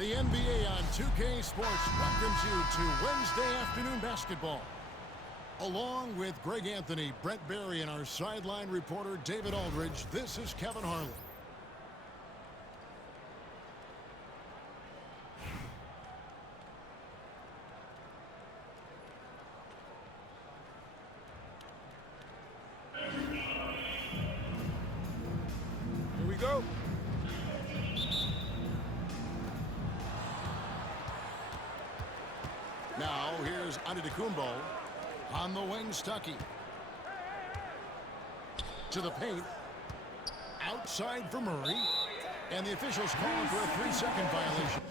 The NBA on 2K Sports welcomes you to Wednesday afternoon basketball. Along with Greg Anthony, Brent Barry, and our sideline reporter David Aldridge, this is Kevin Harlan. Here we go. Now, here's Antetokounmpo. On the wing, Stuckey. To the paint. Outside for Murray. And the officials calling for a 3-second violation.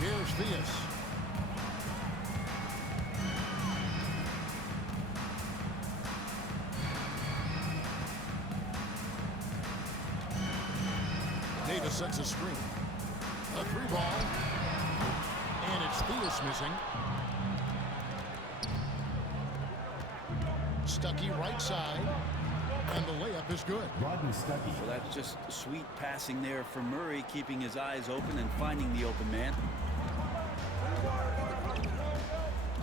Here's Theus. Davis sets a screen. A 3-ball. And it's Theus missing. Stuckey right side. And the layup is good. Rodney Stuckey. Well, that's just sweet passing there for Murray, keeping his eyes open and finding the open man.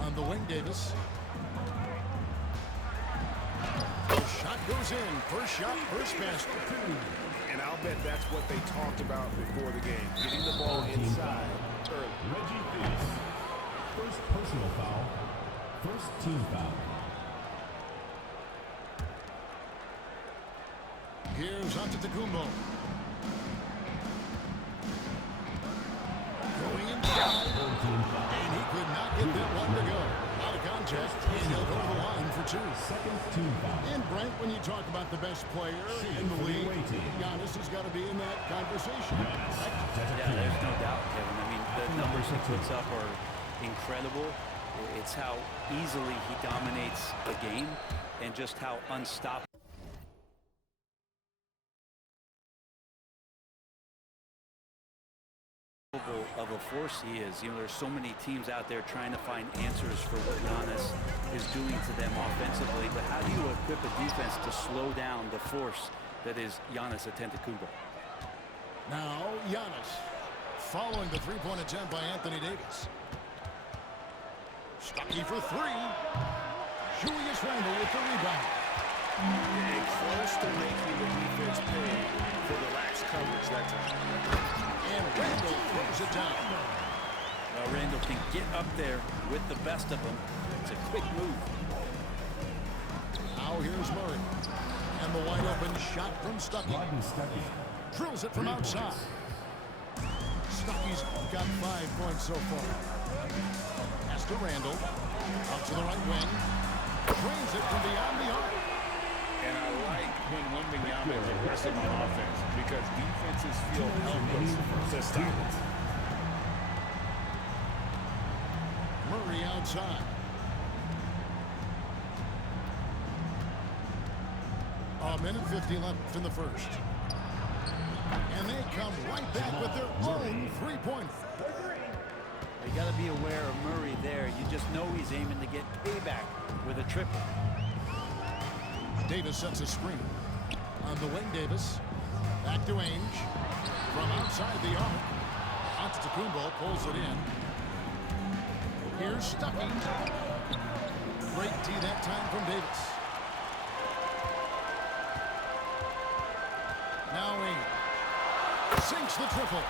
On the wing, Davis. The shot goes in. First shot, first basket. And I'll bet that's what they talked about before the game. Getting the ball inside early. Reggie Theus. First personal foul. First team foul. Here's Antetokounmpo. Going inside. And he could not get that one to go. Out of contact. And he'll go to the line for 2. Second team foul. And Brent, when you talk about the best player in the league, Giannis has got to be in that conversation. Right? Yeah, there's no doubt, Kevin. I mean, the numbers he puts up are incredible. It's how easily he dominates a game and just how unstoppable of a force he is. You know, there's so many teams out there trying to find answers for what Giannis is doing to them offensively, but how do you equip a defense to slow down the force that is Giannis Antetokounmpo? Now, Giannis following the three-point attempt by Anthony Davis. Stuckey for 3. Julius Randle with the rebound. And close to making the defense pay for the lax coverage that time. And Randle throws it down. Well, Randle can get up there with the best of them. It's a quick move. Now here's Murray. And the wide open shot from Stuckey. Rodney Stuckey. Drills it from outside. Stuckey's got 5 points so far. Pass to Randle. Out to the right wing. Drains it from beyond the arc. And I like when Wembanyama is aggressive on offense because defenses feel helpless to stop it. Murray outside. A minute 50 left in the first. And they come right back with their own three-pointer. You got to be aware of Murray there. You just know he's aiming to get payback with a triple. Davis sets a screen. On the wing, Davis. Back to Ainge. From outside the arc. Antetokounmpo pulls it in. Here's Stuckey. Great D that time from Davis. Now Ainge. Sinks the triple.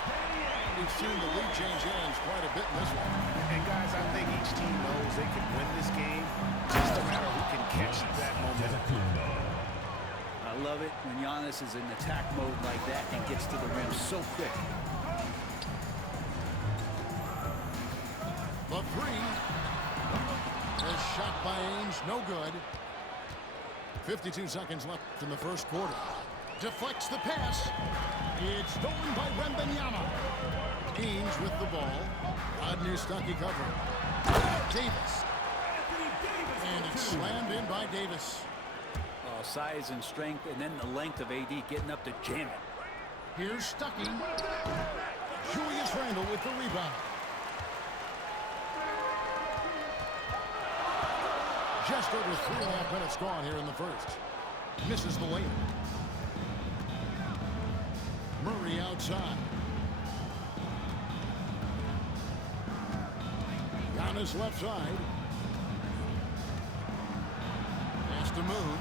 We've seen the lead change hands quite a bit in this one. And guys, I think each team knows they can win this game. Just a matter who can catch that momentum. I love it when Giannis is in attack mode like that and gets to the rim so quick. The 3. Is shot by Ainge, no good. 52 seconds left in the first quarter. Deflects the pass. It's stolen by Wembanyama. Ainge with the ball. Rodney Stuckey covering. Davis. And it's slammed in by Davis. Size and strength, and then the length of AD getting up to jam it. Here's Stuckey. Julius Randle with the rebound. Just over 3.5 minutes gone here in the first. Misses the layup. Murray outside. Down his left side. Pass to Moon.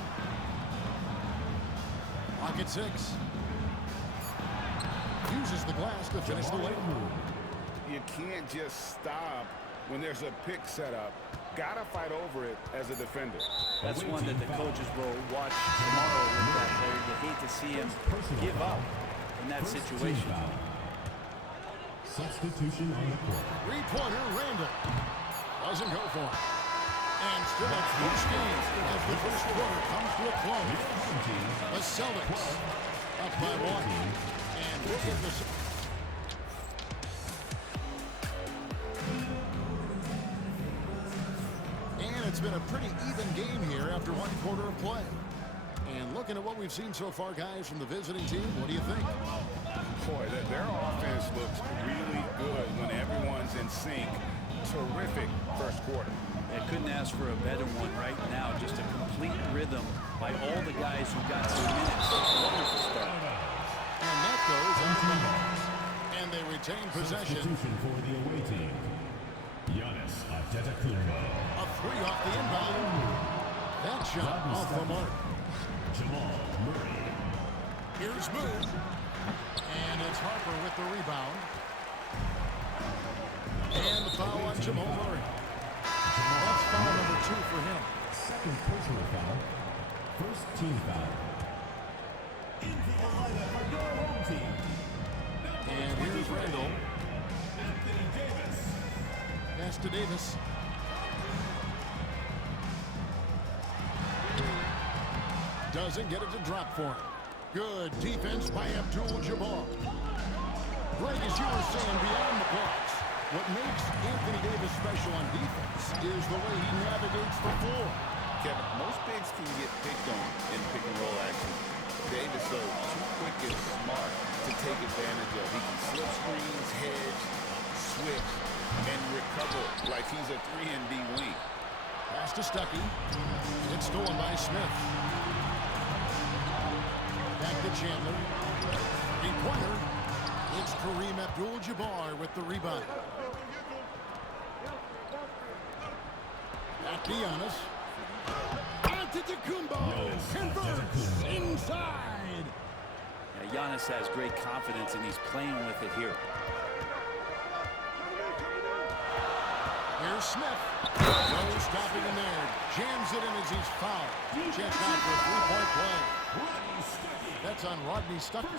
Pocket 6. Uses the glass to finish the layup. You can't just stop when there's a pick set up. Gotta fight over it as a defender. That's one that the coaches will watch tomorrow with that player. You hate to see him give up in that situation. Substitution on the court. Three-pointer, Randle. Doesn't go for it. And still a first game as the first quarter comes to a close. The Celtics up by 1. And we'll get this. And it's been a pretty even game here after 1 quarter of play. And looking at what we've seen so far, guys, from the visiting team, what do you think? Boy, their offense looks really good when everyone's in sync. Terrific first quarter. I couldn't ask for a better one right now. Just a complete rhythm by all the guys who got some minutes. Wonderful start. And that goes on the bounds. And they retain possession. Substitution for the away team. Giannis Antetokounmpo. A 3 off the inbound. That shot off the mark. Jamal Murray. Here's Moon. And it's Harper with the rebound. And the foul on Jamal Murray. That's foul number 2 for him. Second personal foul. First team foul. In the lineup for your home team. And here's Randle. Anthony Davis. Pass to Davis. Doesn't get it to drop for him. Good defense by Abdul-Jabbar. Greg, as you were saying, beyond the blocks, what makes Anthony Davis special on defense is the way he navigates the floor. Kevin, most bigs can get picked on in pick-and-roll action. Davis, though, too quick and smart to take advantage of. He can slip screens, hedge, switch, and recover like he's a 3-and-D wing. Pass to Stuckey. It's stolen by Smith. Back to Chandler. Three-pointer. It's Kareem Abdul-Jabbar with the rebound. Back to Giannis. Antetokounmpo converts inside. Yeah, Giannis has great confidence, and he's playing with it here. Here's Smith. No stopping him there. Jams it in as he's fouled. Checks out for a three-point play. That's on Rodney Stuckey.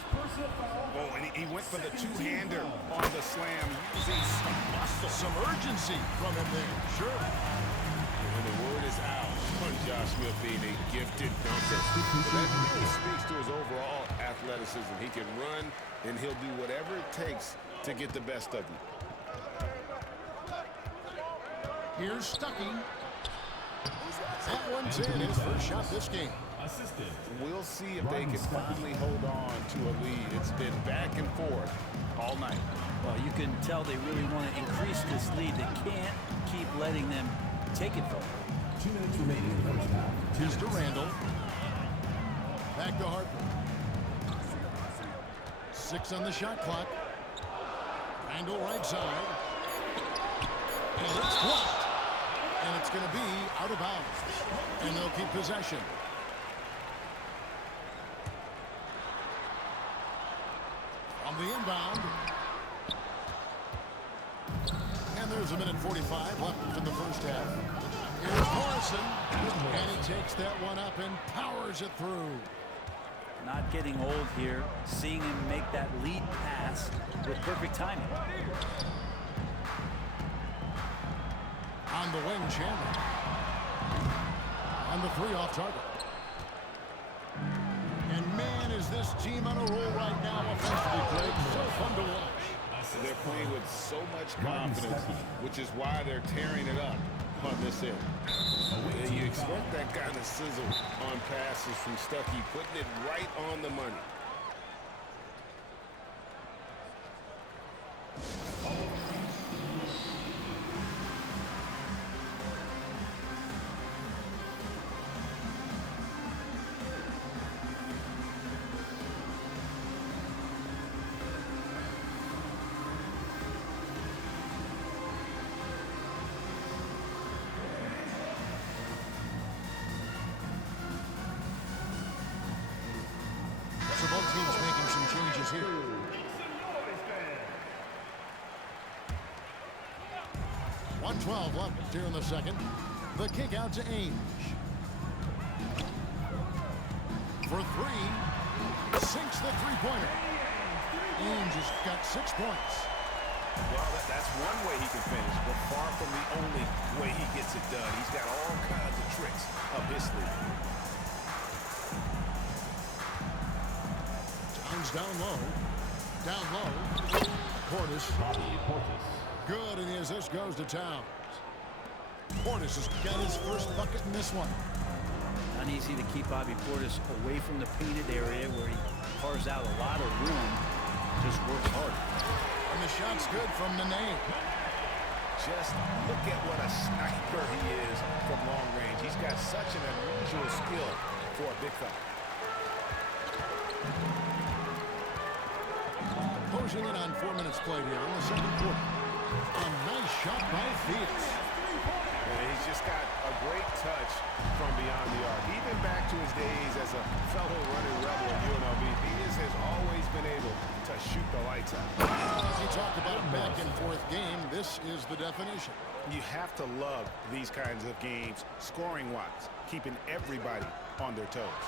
Oh, and he went for the two-hander on the slam, using some muscle. Some urgency from him there. Sure. And the word is out on Josh Smith being a gifted dunker. That really speaks to his overall athleticism. He can run, and he'll do whatever it takes to get the best of you. Here's Stuckey. That one's in his first shot this game. Assisted. We'll see if they can finally hold on to a lead. It's been back and forth all night. Well, you can tell they really want to increase this lead. They can't keep letting them take it from them. 2 minutes remaining in the first half. Here's to Randle. Back to Harper. 6 on the shot clock. Randle right side. And it's blocked. And it's going to be out of bounds. And they'll keep possession. On the inbound. And there's a minute 45 left in the first half. Here's Morrison. And he takes that one up and powers it through. Not getting old here. Seeing him make that lead pass with perfect timing. On the wing, Chandler. And the 3 off target. And man, is this team on a roll right now offensively, Greg. So fun to watch. They're playing with so much confidence, which is why they're tearing it up on this end. And you expect that kind of sizzle on passes from Stuckey, putting it right on the money. 2:12 left here in the second. The kick out to Ainge. For three. Sinks the three-pointer. Ainge has got 6 points. Well, that's one way he can finish, but far from the only way he gets it done. He's got all kinds of tricks up his sleeve. Towns down low. Down low. Portis. Good, and the assist goes to Towns. Portis has got his first bucket in this one. Not easy to keep Bobby Portis away from the painted area where he carves out a lot of room. Just works hard. And the shot's good from Nene. Just look at what a sniper he is from long range. He's got such an unusual skill for a big fella. Closing in on 4 minutes played here in the second quarter. A nice shot by Theus. And he's just got a great touch from beyond the arc. Even back to his days as a fellow running rebel at UNLV, Theus has always been able to shoot the lights out. He talked about a back-and-forth game. This is the definition. You have to love these kinds of games, scoring-wise, keeping everybody on their toes.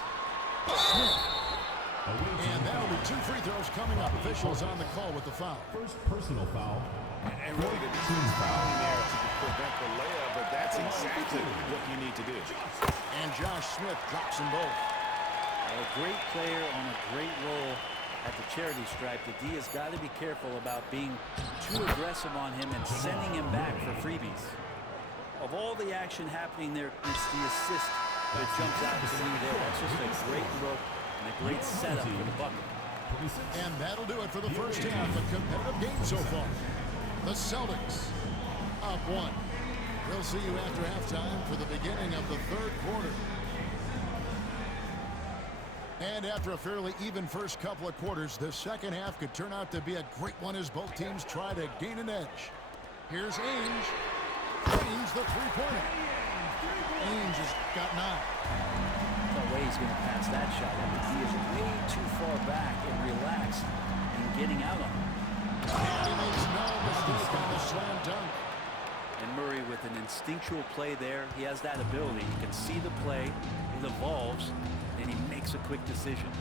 And that'll be 2 free throws coming up. Officials on the call with the foul. First personal foul. And really, the team's fouling there to prevent the layup, but that's exactly what you need to do. And Josh Smith drops them both. A great player on a great roll at the charity stripe. The D has got to be careful about being too aggressive on him and sending him back for freebies. Of all the action happening there, it's the assist that jumps out to me there. That's just a great look and a great setup for the bucket. And that'll do it for the first half. A competitive game so far. The Celtics up 1. We'll see you after halftime for the beginning of the third quarter. And after a fairly even first couple of quarters, the second half could turn out to be a great one as both teams try to gain an edge. Here's Ainge. Ainge, the three-pointer. Ainge has got 9. No way he's going to pass that shot. He is way too far back and relaxed in getting out on him. And he makes no mistake on the slam dunk. And Murray with an instinctual play there. He has that ability. He can see the play. It evolves. And he makes a quick decision.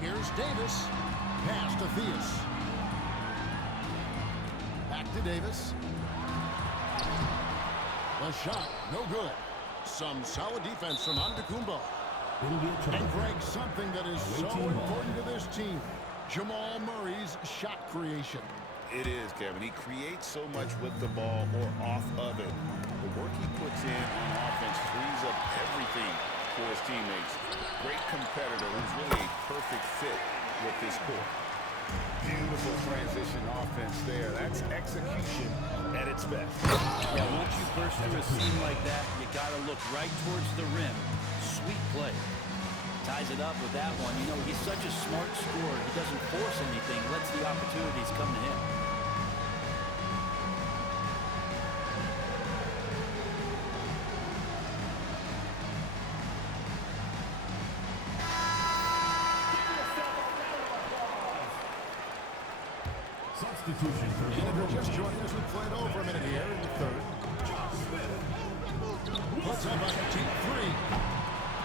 Here's Davis. Pass to Theus. Back to Davis. The shot, no good. Some solid defense from Antetokounmpo. And Greg, something that is so important to this team, Jamal Murray's shot creation. It is, Kevin. He creates so much with the ball or off of it. The work he puts in on offense frees up everything for his teammates. Great competitor who's really a perfect fit with this core. Beautiful transition offense there. That's execution at its best. Yeah, once you burst through a seam like that, you got to look right towards the rim. Sweet play. Ties it up with that one. You know, he's such a smart scorer. He doesn't force anything. Lets the opportunities come to him. Substitution for And if you're just joining us, we played over a minute here in the third. Puts up a deep 3.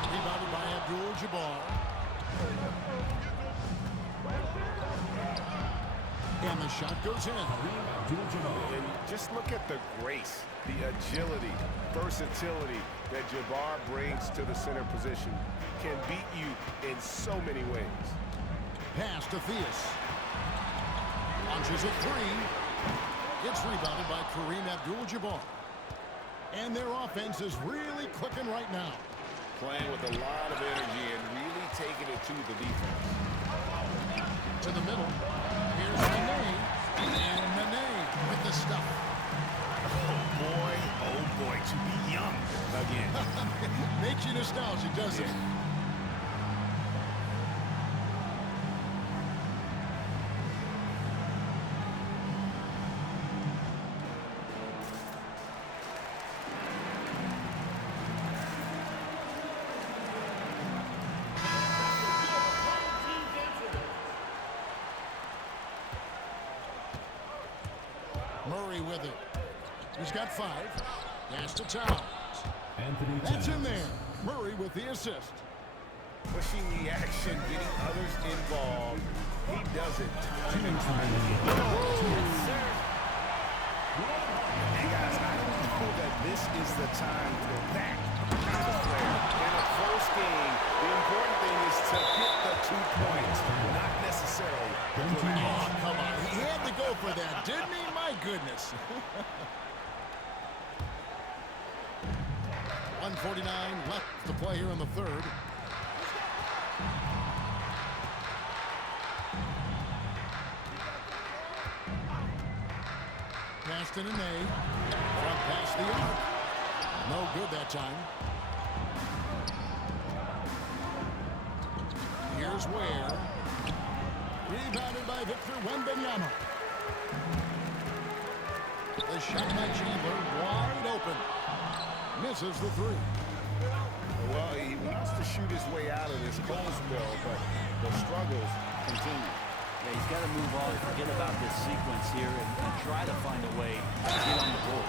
Rebounded by Abdul-Jabbar. And the shot goes in. And just look at the grace, the agility, versatility that Jabbar brings to the center position. Can beat you in so many ways. Pass to Theus. Launches a 3. It's rebounded by Kareem Abdul-Jabbar. And their offense is really clicking right now. Playing with a lot of energy and really taking it to the defense. To the middle. Here's Nene. And Nene with the stuff. Oh boy, to be young again. Makes you nostalgic, doesn't it? Murray with it. He's got 5. Pass to Towns. Anthony That's in Towns. there. Murray with the assist. Pushing the action, getting others involved. He does it time and time again. And guys, I don't know that this is the time for that kind of player. In a close game, the important thing is to get the 2 points, not necessarily the dramatic. Oh, come on. He had to go for that, didn't he? My goodness. 1:49 left to play here in the third. Passed in a nay. Front past the arc. No good that time. Here's Ware. Rebounded by Victor Wembanyama. The shot by Chandler wide open. Misses the 3. Well, he wants to shoot his way out of this cold spell, but the struggles continue. Yeah, he's got to move on, forget about this sequence here, and try to find a way to get on the board.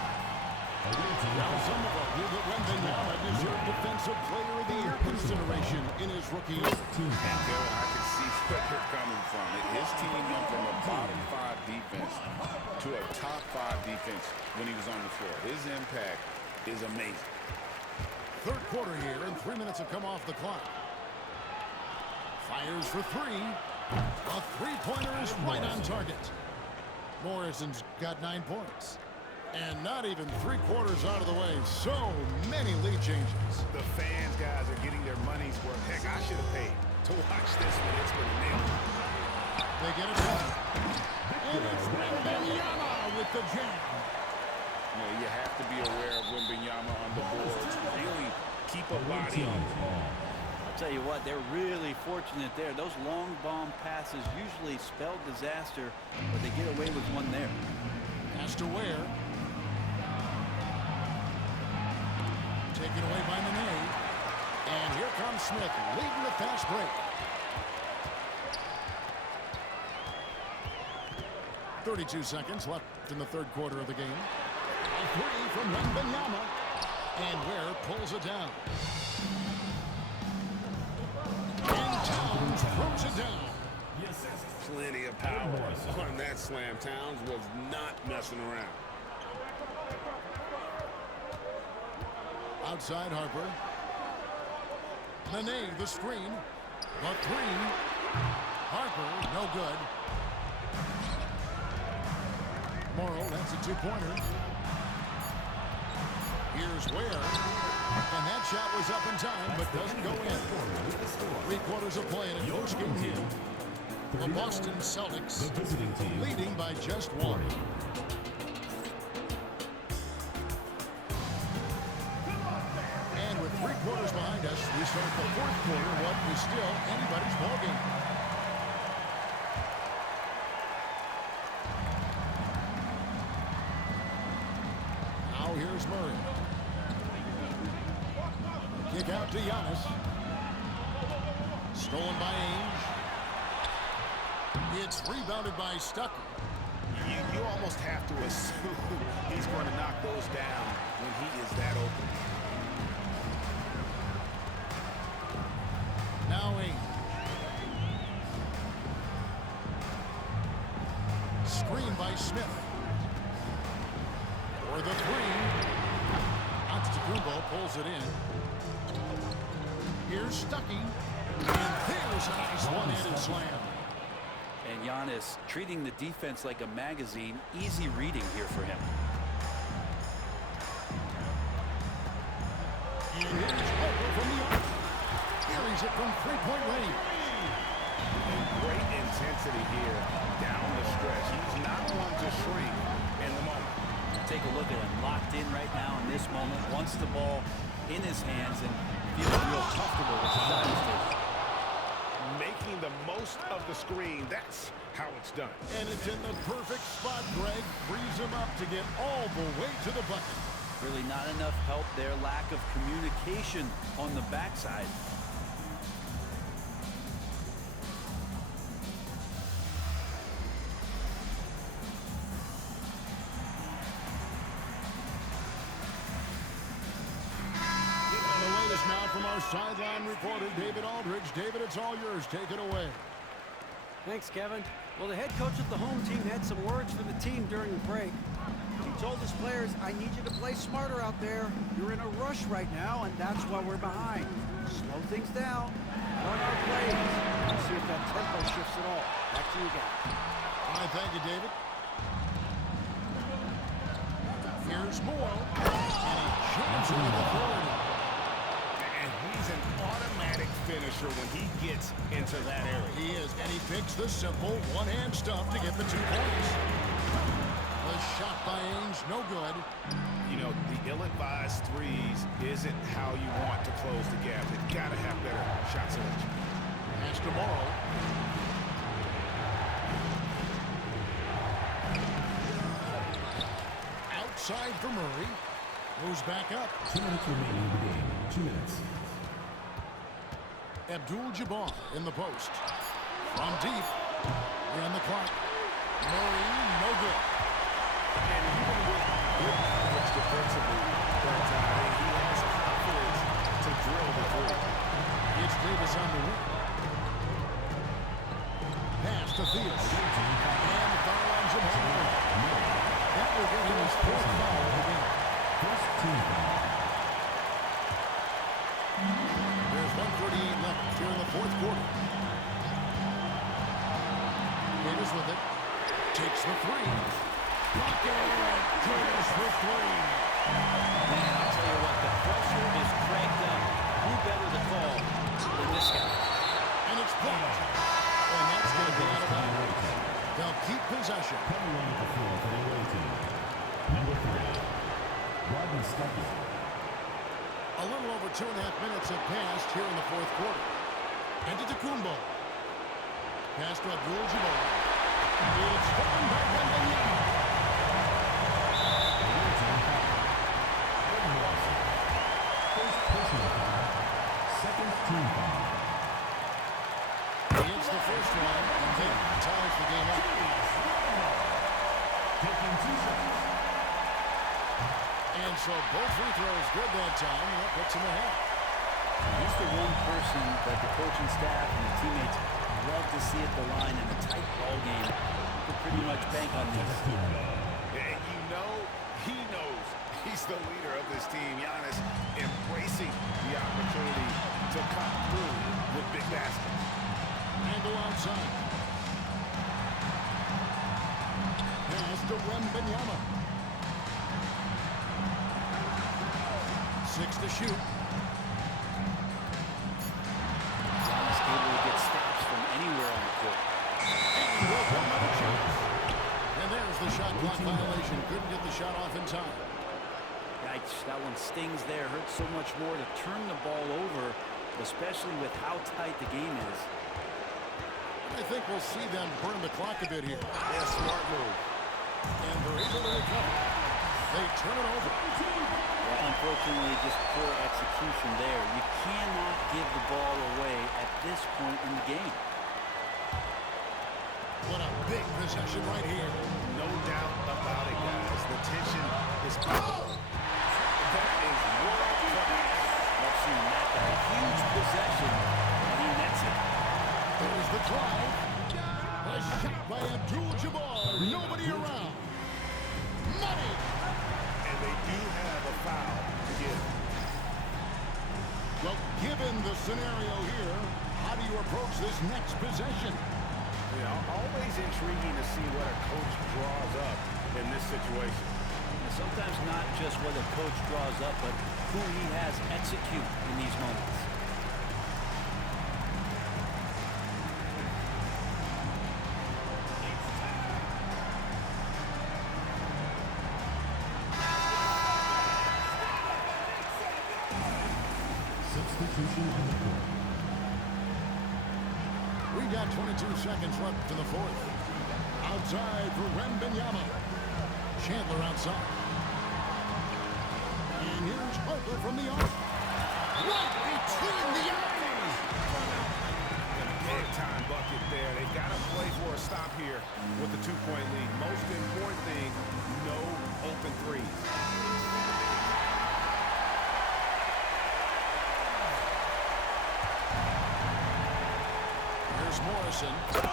Now some will argue that Wembanyama deserved Defensive Player of the Year consideration in his rookie year. And Kevin, I can see where they're coming from. His team went from a bottom 5 defense to a top 5 defense when he was on the floor. His impact is amazing. Third quarter here, and 3 minutes have come off the clock. Fires for 3. A 3-pointer is right on target. Morrison's got 9 points. And not even 3/4 out of the way. So many lead changes. The fans, guys, are getting their money's worth. Heck, I should have paid to watch this one. It's been nailed. They get it done. And it's Wembanyama with the jam. You know, you have to be aware of Wembanyama on the boards. Really keep a body on it. I'll tell you what, they're really fortunate there. Those long bomb passes usually spell disaster, but they get away with one there. Pass to Ware. Taken away by Nene. And here comes Smith, leading the fast break. 32 seconds left in the third quarter of the game. A 3 from Wembanyama. And Ware pulls it down. And Towns throws it down. Plenty of power on that slam. Towns was not messing around. Outside Harper. Nene, the screen. The 3. Harper, no good. Morrow, that's a 2-pointer. Here's Ware. And that shot was up in time, but doesn't go in. 3/4 of play in a close game here. The Boston Celtics The visiting team. leading by just 1. And with 3/4 behind us, we start the fourth quarter, what is still anybody's ballgame. Now here's Murray. Kick out to Giannis. Stolen by Ainge. It's rebounded by Stucker. You almost have to assume he's going to knock those down when he is that open. Now Ainge. Screen by Smith. For the 3. Antetokounmpo pulls it in. Here's Stuckey. And there's a nice one-handed slam. And Giannis treating the defense like a magazine. Easy reading here for him. And here's Harper from the arc. Carries it from 3-point range. And great intensity here down the stretch. He's not one to shrink in the moment. Take a look at him, locked in right now in this moment. Wants the ball in his hands and feeling real comfortable with his shot. Making the most of the screen. That's how it's done. And it's in the perfect spot. Greg frees him up to get all the way to the bucket. Really not enough help there. Lack of communication on the backside. our sideline reporter, David Aldridge. David, it's all yours. Take it away. Thanks, Kevin. Well, the head coach of the home team had some words for the team during the break. He told his players, I need you to play smarter out there. You're in a rush right now, and that's why we're behind. Slow things down. Run our plays. Let's see if that tempo shifts at all. Back to you guys. All right, thank you, David. Here's Moore. And he jams it with authority. And he's an automatic finisher when he gets into that area. He is, and he picks the simple one-hand stuff to get the 2 points. The shot by Ainge, no good. You know, the ill-advised threes isn't how you want to close the gap. They've got to have better shot selection. Pass to Morrow. Outside for Murray. Moves back up. 2 minutes remaining in the game. 2 minutes. Abdul-Jabbar in the post. From deep. And the clock. Murray, no good. And even with good coverage defensively, but he has confidence to drill the three. It's Davis on the wing. Pass to Theus. And the foul on Jamal. That will get him his 4th foul of the game. First team foul. There's 1:38 left here in the 4th quarter. Davis with it. Takes the 3. Bucket! Davis for 3. Man, I'll tell you what, the pressure is cranked up. Who better to call than this guy? And it's blocked. And that's going to be out of bounds. They'll keep possession. Coming on the floor for the away team. Number 3. Rodney Stuckey. A little over 2.5 minutes have passed here in the 4th quarter. Antetokounmpo. Pass to Abdul-Jabbar. It's stolen by Wembanyama. First personal foul. Second team foul. He hits the first one and then ties the game up. Taking 2 shots. And so both free throws good that time, and that puts him ahead. He's the one person that the coaching staff and the teammates love to see at the line in a tight ball game. You can pretty much bank on these. And you know, he knows he's the leader of this team. Giannis embracing the opportunity to come through with big baskets. And go outside. Pass to Wembanyama. 6 to shoot. Giannis able to get stops from anywhere on the court. And will put another chance. And there's the shot clock violation. Couldn't get the shot off in time. Yikes, that one stings there. Hurts so much more to turn the ball over, especially with how tight the game is. I think we'll see them burn the clock a bit here. Yeah, smart move. And they're able to recover. They turn it over. Well, unfortunately, just poor execution there. You cannot give the ball away at this point in the game. What a big possession right here. No doubt about it, guys. The tension is palpable. That is world class. Love seeing that. A huge possession, and he nets it. There's the drive. The shot by Abdul-Jabbar. Nobody around. Money. And they do have a foul to give. Well, given the scenario here, how do you approach this next possession? You know, always intriguing to see what a coach draws up in this situation. And sometimes not just what a coach draws up, but who he has execute in these moments. Substitution on the court. We got 22 seconds left in the 4th. Outside for Wembanyama. Chandler outside. And here's Harper from the arc. Right between the eyes. Big time bucket there. They've got to play for a stop here with the 2-point lead. Most important thing, no open threes. Here's Morrison. There,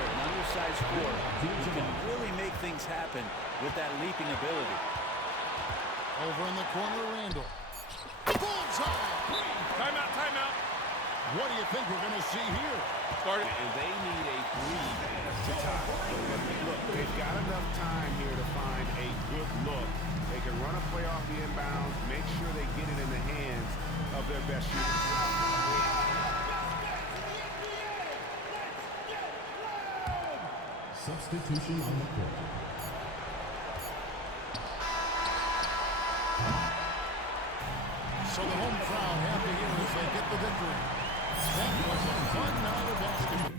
an undersized forward who can really make things happen with that leaping ability. Over in the corner, Randall. Bullseye! Timeout, timeout. What do you think we're going to see here? Start it. And they need a breather to tie. Look, they've got enough time here to find a good look. They can run a play off the inbounds, make sure they get it in the hands of their best shooter. Substitution on the court. So the home crowd happy here as they get the victory. That was a fun night of basketball.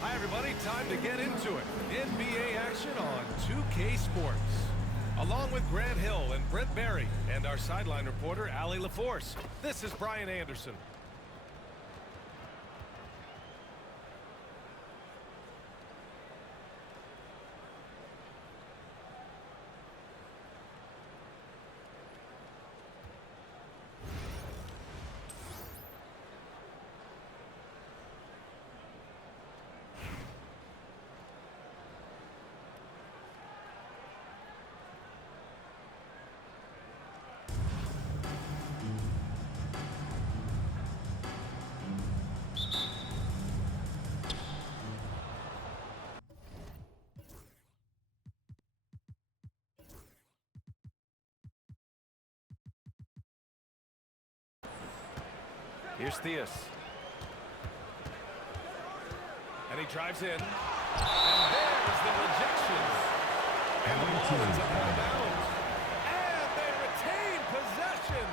Hi, everybody. Time to get into it. NBA action on 2K Sports. Along with Grant Hill and Brent Barry and our sideline reporter, Allie LaForce, this is Brian Anderson. Here's Theus. And he drives in. And there's the rejection. And the ball ends up out of bounds. And they retain possession.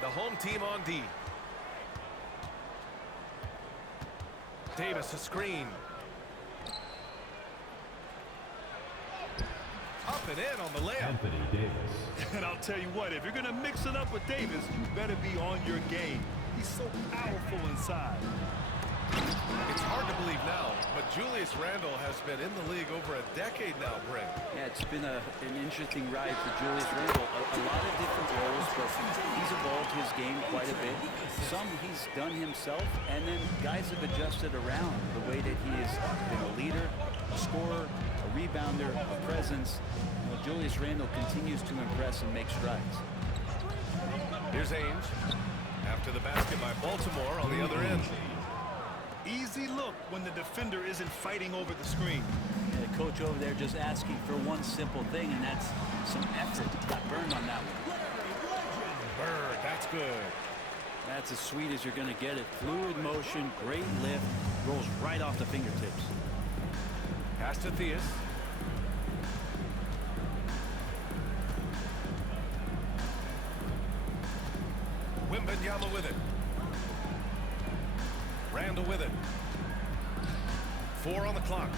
The home team on D. Davis, a screen. Up and in on the layup. Anthony Davis. And I'll tell you what, if you're going to mix it up with Davis, you better be on your game. He's so powerful inside. It's hard to believe now, but Julius Randle has been in the league over a decade now, Brent. Yeah, it's been an interesting ride for Julius Randle. A lot of different roles, but he's evolved his game quite a bit. Some he's done himself, and then guys have adjusted around the way that he has been a leader, a scorer, a rebounder, a presence. You know, Julius Randle continues to impress and make strides. Here's Ainge. After the basket by Baltimore on the other end. Easy look when the defender isn't fighting over the screen. Yeah, the coach over there just asking for one simple thing, and that's some effort. Got burned on that one. Bird, that's good. That's as sweet as you're going to get it. Fluid motion, great lift, rolls right off the fingertips. Pass to Theus. Wembanyama with it. Randall with it. 4 on the clock.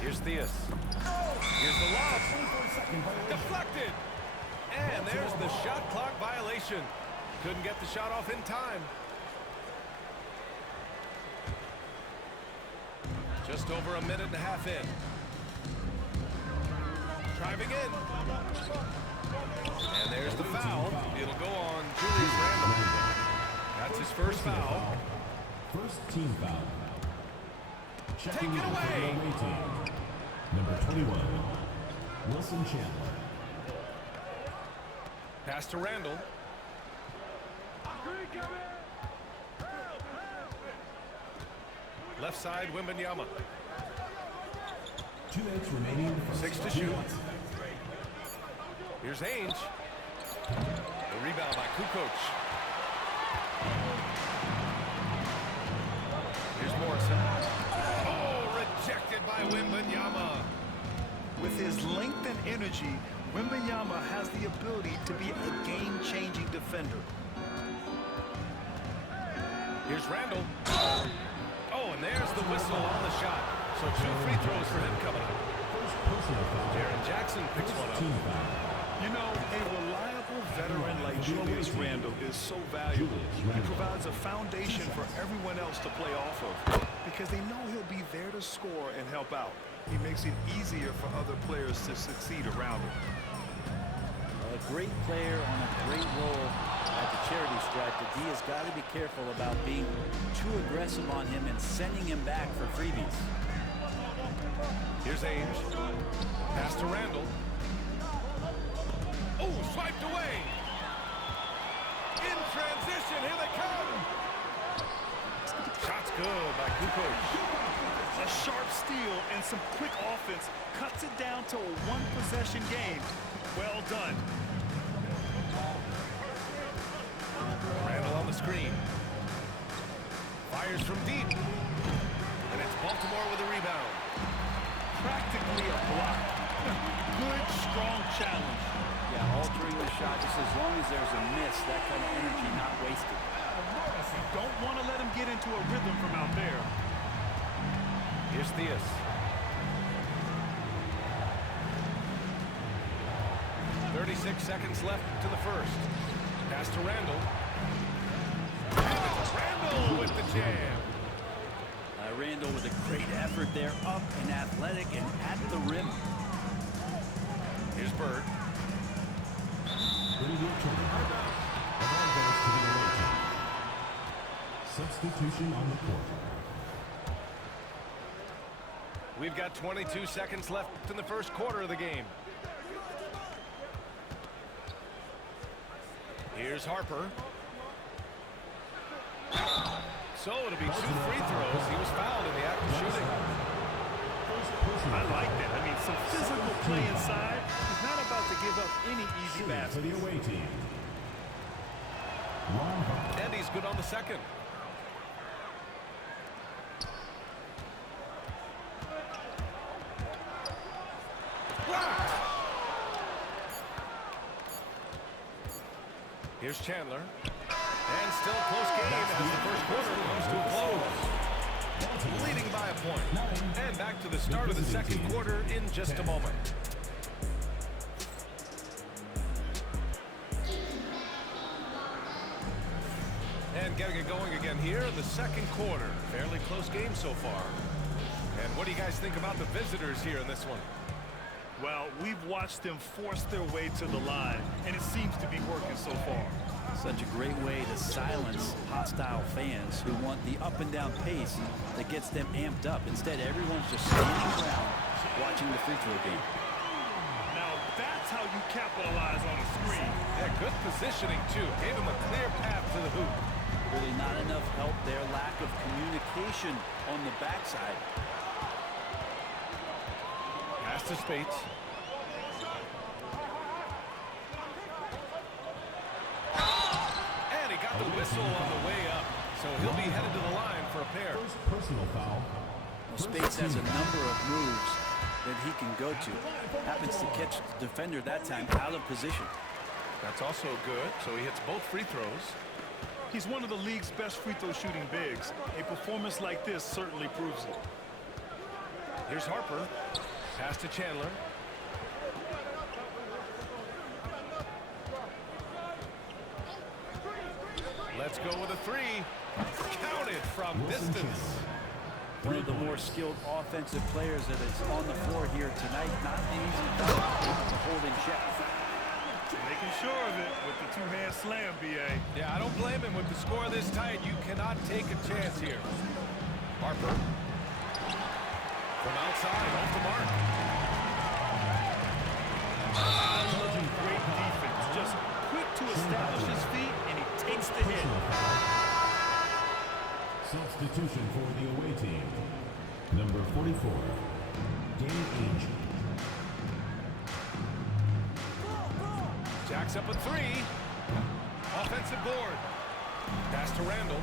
Here's Theus. Here's the lob. Deflected. And there's the shot clock violation. Couldn't get the shot off in time. Just over a minute and a half in. Driving in. And there's the foul. It'll go on Julius Randle. That's his first foul. First team foul. Take it away. Number 21, Wilson Chandler. Pass to Randle. Left side, Wembanyama. 2 minutes remaining in the first. 6 to shoot. Here's Ainge. The rebound by Kukoc. Here's Morrison. Oh, rejected by Wembanyama. With his length and energy, Wembanyama has the ability to be a game-changing defender. Here's Randle. Oh, and there's the whistle on the shot. So 2 free throws for him coming up. First personal foul. Jaren Jackson picks one Team up. foul. You know, a reliable veteran like Julius Randle is so valuable. He provides a foundation for everyone else to play off of because they know he'll be there to score and help out. He makes it easier for other players to succeed around him. A great player on a great role at the charity stripe, but D has got to be careful about being too aggressive on him and sending him back for freebies. Here's Ainge. Pass to Randle. Oh, swiped away. In transition, here they come. Shot's good by Kukoc. A sharp steal and some quick offense cuts it down to a one-possession game. Well done. Randle on the screen. Fires from deep. And it's Baltimore with a rebound. Practically a block. Good, strong challenge. Yeah, altering the shot just as long as there's a miss, that kind of energy not wasted. Don't want to let him get into a rhythm from out there. Here's Theus. .36 seconds left to the first. Pass to Randle. And it's Randle with the jam. Randle with a great effort there, up and athletic and at the rim. Here's Bird. Substitution on the court. We've got 22 seconds left in the first quarter of the game. Here's Harper. So it'll be 2 free throws. He was fouled in the act of shooting. I like that. I mean, some physical play inside. He's not about to give up any easy For basket. the away team. Ron Harper. And he's good on the second. Blocked. Here's Chandler. And still a close game as the first quarter comes to a close. Leading by a point. And back to the start of the second quarter in just a moment. And getting it going again here in the second quarter. Fairly close game so far. And what do you guys think about the visitors here in this one? Well, we've watched them force their way to the line, and it seems to be working so far. Such a great way to silence hostile fans who want the up and down pace that gets them amped up. Instead, everyone's just standing around watching the free throw game. Now, that's how you capitalize on a screen. Yeah, good positioning, too. Gave him a clear path to the hoop. Really not enough help there. Lack of communication on the backside. Pass to Spates. got the whistle on the way up, so he'll be headed to the line for a pair. First personal foul. Well, Spades has a number of moves that he can go to. Happens to catch the defender that time out of position. That's also good, so he hits both free throws. He's one of the league's best free throw shooting bigs. A performance like this certainly proves it. Here's Harper. Pass to Chandler. Let's go with a three. Counted from distance. One of the more skilled offensive players that is on the floor here tonight. Not an easy job to hold in check. Making sure of it with the two-hand slam, B.A. Yeah, I don't blame him. With the score this tight, you cannot take a chance here. Harper. From outside, off the mark. Great defense. Just quick to establish his feet, and he takes the hit. Substitution for the away team. Number 44, Danny Ainge. Jacks up a three. Offensive board. Pass to Randall.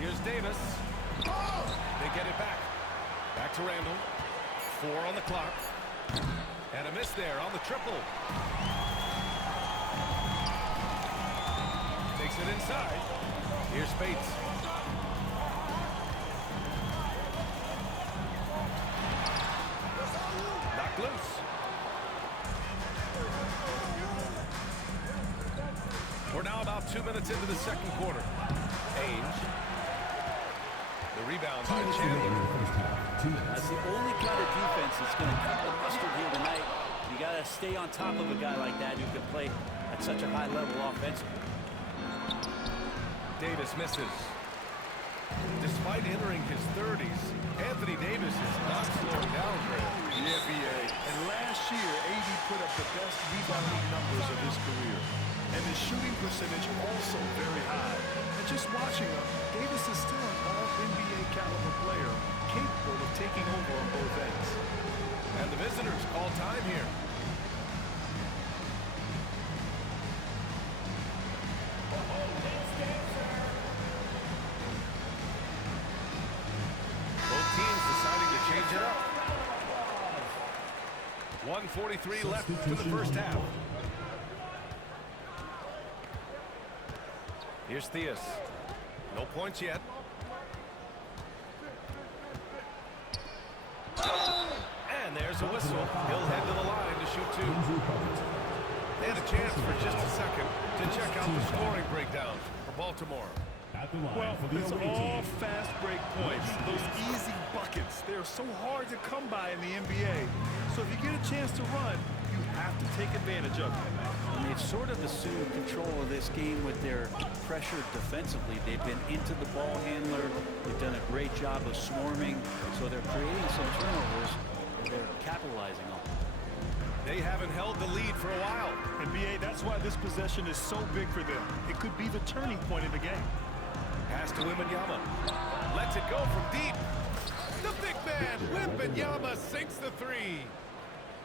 Here's Davis. They get it back. Back to Randall. 4 on the clock. And a miss there on the triple. Takes it inside. Here's Speights. Knocked loose. We're now about 2 minutes into the second quarter. Ainge. The rebound by Chandler. That's the only kind of defense that's going to cut the mustard here tonight. You got to stay on top of a guy like that who can play at such a high level offensively. Davis misses. Despite entering his 30s, Anthony Davis is not slowing down, Grant. Yeah, B.A. And last year, AD put up the best rebounding numbers of his career. And his shooting percentage also very high. And just watching him, Davis is still an all-NBA caliber player, capable of taking over on both ends. And the visitors call time here. Both teams deciding to change it up. 1:43 left to the first half. Here's Theus. No points yet. And there's a whistle. He'll head to the line to shoot two. They had a chance for just a second to check out the scoring breakdown for Baltimore. At the line Well, for the it's away all team. fast break points. Those easy buckets, they're so hard to come by in the NBA. So if you get a chance to run, you have to take advantage of it. And they've sort of assumed control of this game with their pressure defensively. They've been into the ball handler. They've done a great job of swarming. So they're creating some turnovers. And they're capitalizing on them. They haven't held the lead for a while. And B.A., that's why this possession is so big for them. It could be the turning point in the game. Pass to Wembanyama. Lets it go from deep. The big man, Wembanyama, sinks the three.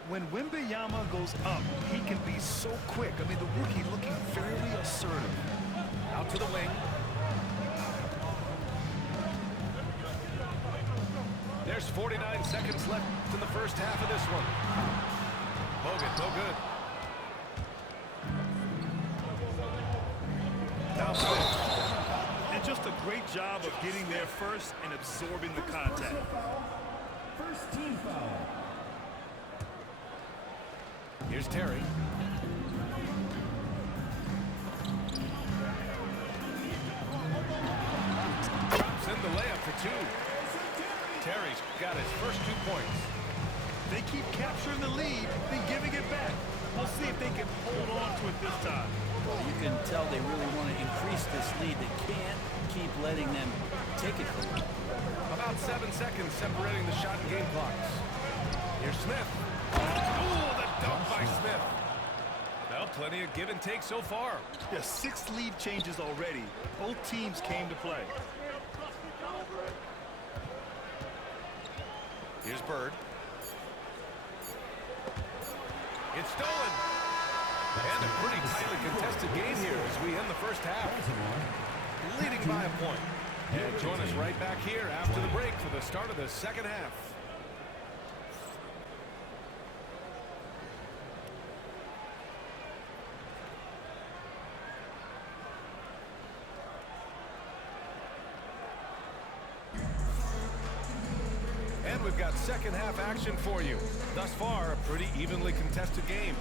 When Wembanyama goes up, he can be so quick. I mean, the rookie looking very assertive. Out to the wing. There's 49 seconds left in the first half of this one. Bogut, no good. Now Smith. And just a great job of getting there first and absorbing the contact. First team foul. Here's Terry. Drops in the layup for two. Terry's got his first 2 points. They keep capturing the lead, then giving it back. We'll see if they can hold on to it this time. You can tell they really want to increase this lead. They can't keep letting them take it from them. About 7 seconds separating the shot and game clocks. Here's Smith. Oh, the dunk by Smith. Well, plenty of give and take so far. Yeah, 6 lead changes already. Both teams came to play. Here's Bird. It's stolen. And a pretty tightly contested game here as we end the first half. Leading by a point. And join us right back here after the break for the start of the second half. And we've got second half action for you. Thus far, a pretty evenly contested game.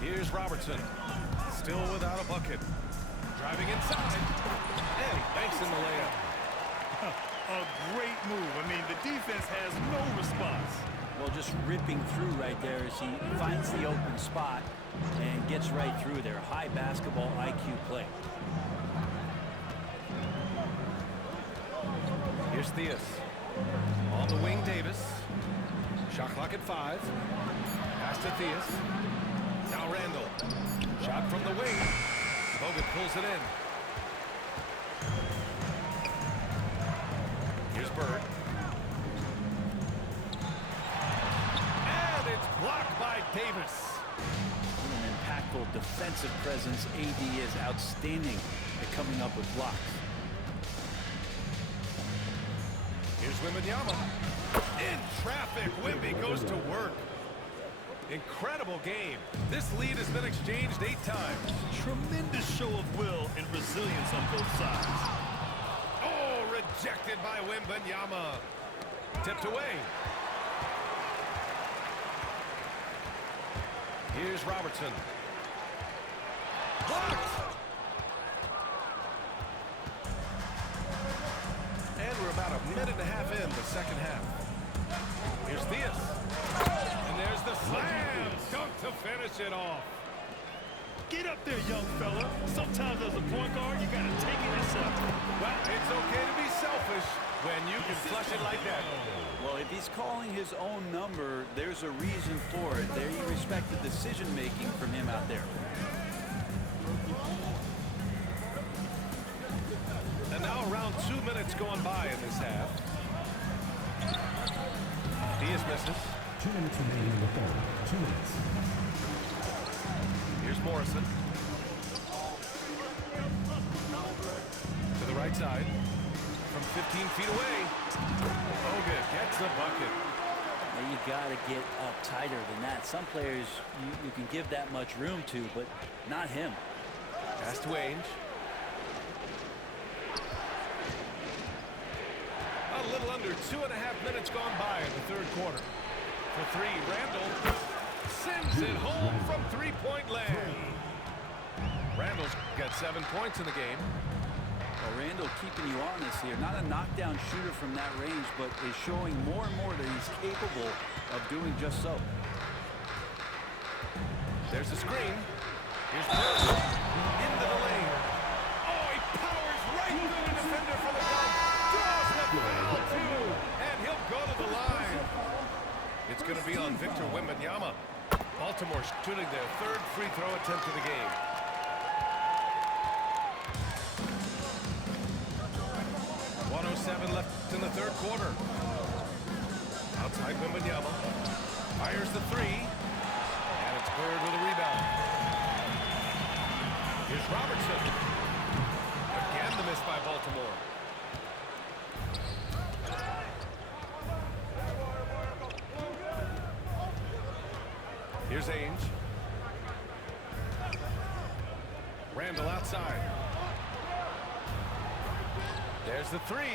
Here's Robertson. Still without a bucket. Driving inside. And he banks in the layup. A great move. I mean, the defense has no response. Well, just ripping through right there as he finds the open spot and gets right through there. High basketball IQ play. Here's Theus. On the wing, Davis. Shot clock at 5. Pass to Theus. Now Randall. Shot from the wing. Bogut pulls it in. Here's Bird. And it's blocked by Davis. An impactful defensive presence. AD is outstanding at coming up with blocks. Here's Wembanyama. In traffic, Wemby goes to work. Incredible game. This lead has been exchanged 8 times. Tremendous show of will and resilience on both sides. Oh, rejected by Wembanyama. Tipped away. Here's Robertson. Blocked. And we're about a minute and a half in the second half. Here's Theus. And there's the slam. Dunk to finish it off. Get up there, young fella. Sometimes as a point guard, you got to take it yourself. Well, it's okay to be selfish when you can flush it like that. Well, if he's calling his own number, there's a reason for it. There you respect the decision-making from him out there. And now around 2 minutes going by in this half. Theus misses. 2 minutes remaining in the third. 2 minutes. Here's Morrison. To the right side. From 15 feet away. Bogut gets the bucket. Now you got to get up tighter than that. Some players you can give that much room to, but not him. Pass to Ainge. A little under 2.5 minutes gone by in the third quarter. For 3, Randall sends it home from three-point land. Randall's got 7 points in the game. Well, Randall keeping you honest here. Not a knockdown shooter from that range, but is showing more and more that he's capable of doing just so. There's the screen. Here's Bird. Into the lane. Oh, he powers right through the defender for the dunk. Draws the foul, too. And he'll go to the line. It's going to be on Victor Wembanyama. Baltimore shooting their 3rd free throw attempt of the game. .07 left in the third quarter. Outside Wembanyama. Fires the 3. And it's Bird with a rebound. Here's Robertson. Again the miss by Baltimore. Here's Ainge. Randall outside. There's the 3.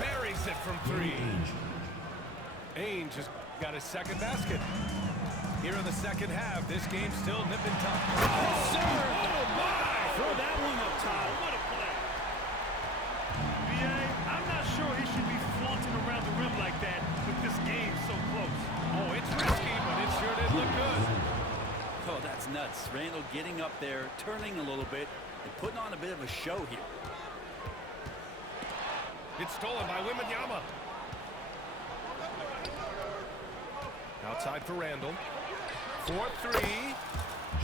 Buries it from 3. Ainge has got his 2nd basket. Here in the second half, this game's still nip and tuck. Yes, sir. Oh, my. Throw that one up top. What a play. B.A., I'm not sure he should be flaunting around the rim like that with this game so close. Oh, it's risky, but it sure did look good. Oh, that's nuts. Randall getting up there, turning a little bit, and putting on a bit of a show here. It's stolen by Wembanyama. Outside for Randall. 4-3.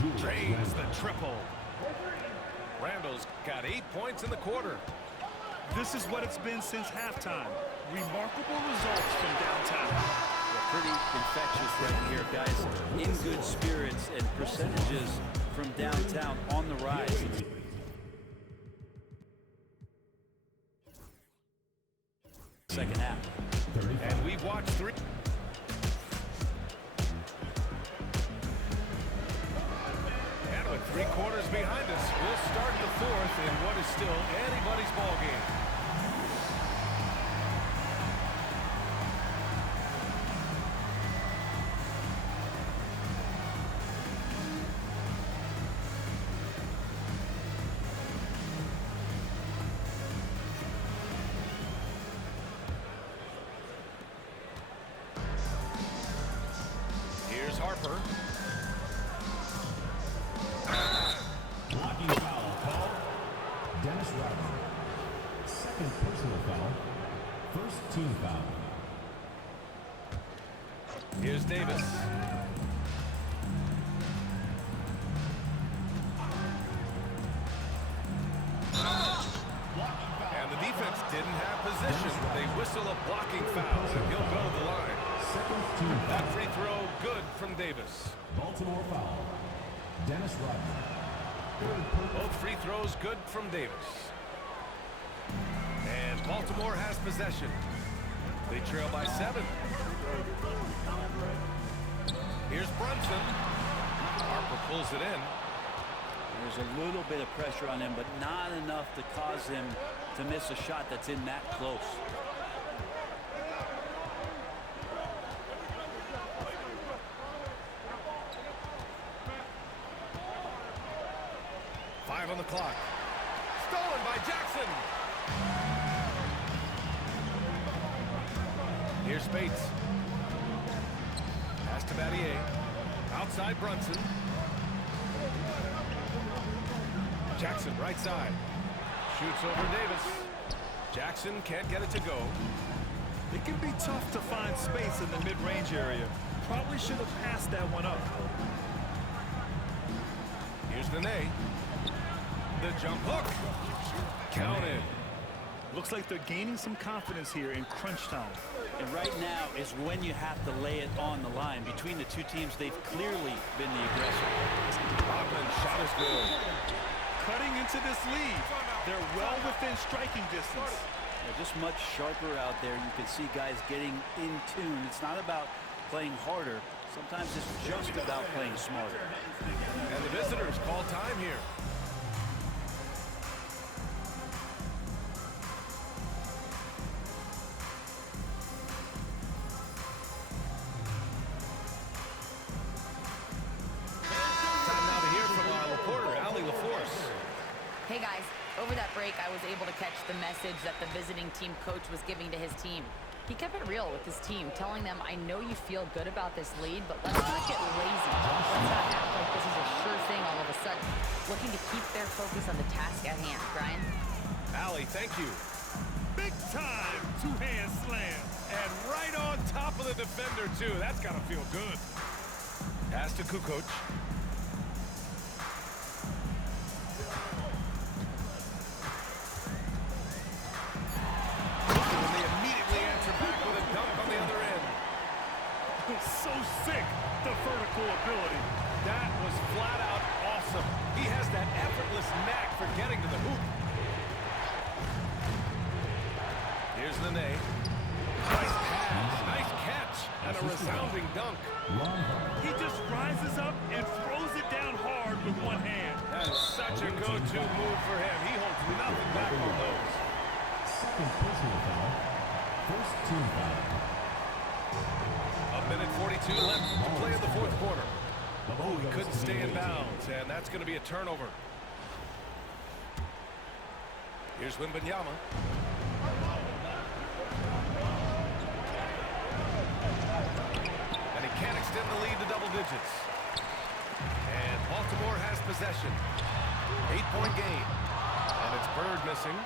Drains the triple. Randall's got 8 points in the quarter. This is what it's been since halftime. Remarkable results from downtown. They're pretty infectious right here, guys. In good spirits and percentages from downtown on the rise. Second half. And we've watched 3. And with 3 quarters behind us, we'll start the 4th in what is still anybody's ball game. Here's Harper. Blocking foul called. Dennis Rodman. Second personal foul. First team foul. Here's Davis. And the defense didn't have position. They whistle a blocking foul, and he'll go to the line. Second team That foul. free throw good from Davis. Baltimore foul. Dennis Rodman. Both free throws good from Davis. And Baltimore has possession. They trail by 7. Here's Brunson. Harper pulls it in. There's a little bit of pressure on him, but not enough to cause him to miss a shot that's in that close. On the clock. Stolen by Jackson. Here's Bates. Pass to Battier. Outside Brunson. Jackson right side. Shoots over Davis. Jackson can't get it to go. It can be tough to find space in the mid-range area. Probably should have passed that one up. Here's Nene. The jump hook. Counted. Looks like they're gaining some confidence here in crunch time. And right now is when you have to lay it on the line. Between the two teams, they've clearly been the aggressor. Rodman's shot is good. Cutting into this lead. They're well within striking distance. They're just much sharper out there. You can see guys getting in tune. It's not about playing harder. Sometimes it's just about playing smarter. And the visitors call time here. Hey guys, over that break I was able to catch the message that the visiting team coach was giving to his team. He kept it real with his team, telling them, I know you feel good about this lead, but let's not get lazy. Let's not act like this is a sure thing all of a sudden. Looking to keep their focus on the task at hand. Brian? Allie, thank you. Big time two-hand slam. And right on top of the defender, too. That's got to feel good. Pass to Kukoc. So sick, the vertical ability. That was flat out awesome. He has that effortless knack for getting to the hoop. Here's Nene. Nice pass, nice catch, and a resounding dunk. He just rises up and throws it down hard with one hand. That is such a go-to move for him. He holds nothing back on those. Second personal foul. First team foul. A minute 42 left to play in the fourth quarter. Oh, he couldn't stay in bounds, and that's going to be a turnover. Here's Wembanyama. And he can't extend the lead to double digits. And Baltimore has possession. 8-point game. And it's Bird missing.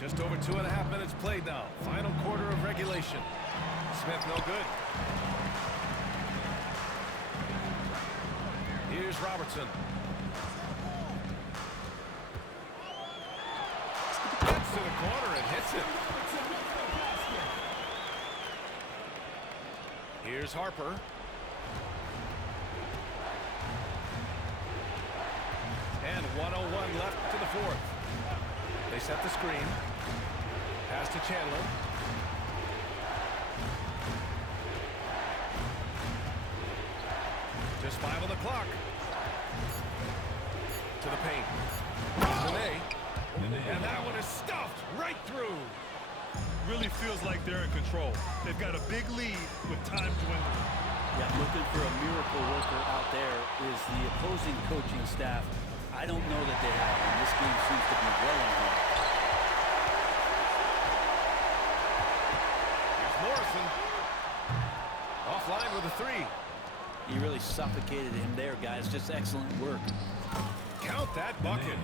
Just over 2.5 minutes played now. Final quarter of regulation. Smith no good. here's Robertson. Gets to the corner and hits it. Here's Harper. And 1:01 left to the fourth. They set the screen. Pass to Chandler. Just 5 on the clock. To the paint. Nene. And that one is stuffed right through. Really feels like they're in control. They've got a big lead with time dwindling. Yeah, looking for a miracle worker out there is the opposing coaching staff. I don't know that they have one. This game seems to be well on hand. Here's Morrison. Offline with a 3. He really suffocated him there, guys. Just excellent work. Count that bucket.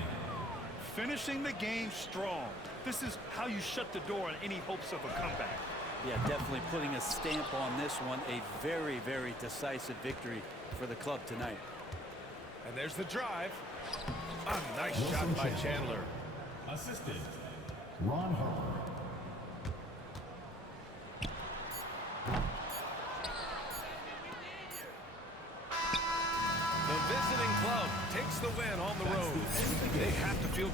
Finishing the game strong. This is how you shut the door on any hopes of a comeback. Yeah, definitely putting a stamp on this one. A very, very decisive victory for the club tonight. And there's the drive. A nice shot by Chandler. Assisted, Ron Harper. The visiting club takes the win on the road. They have to feel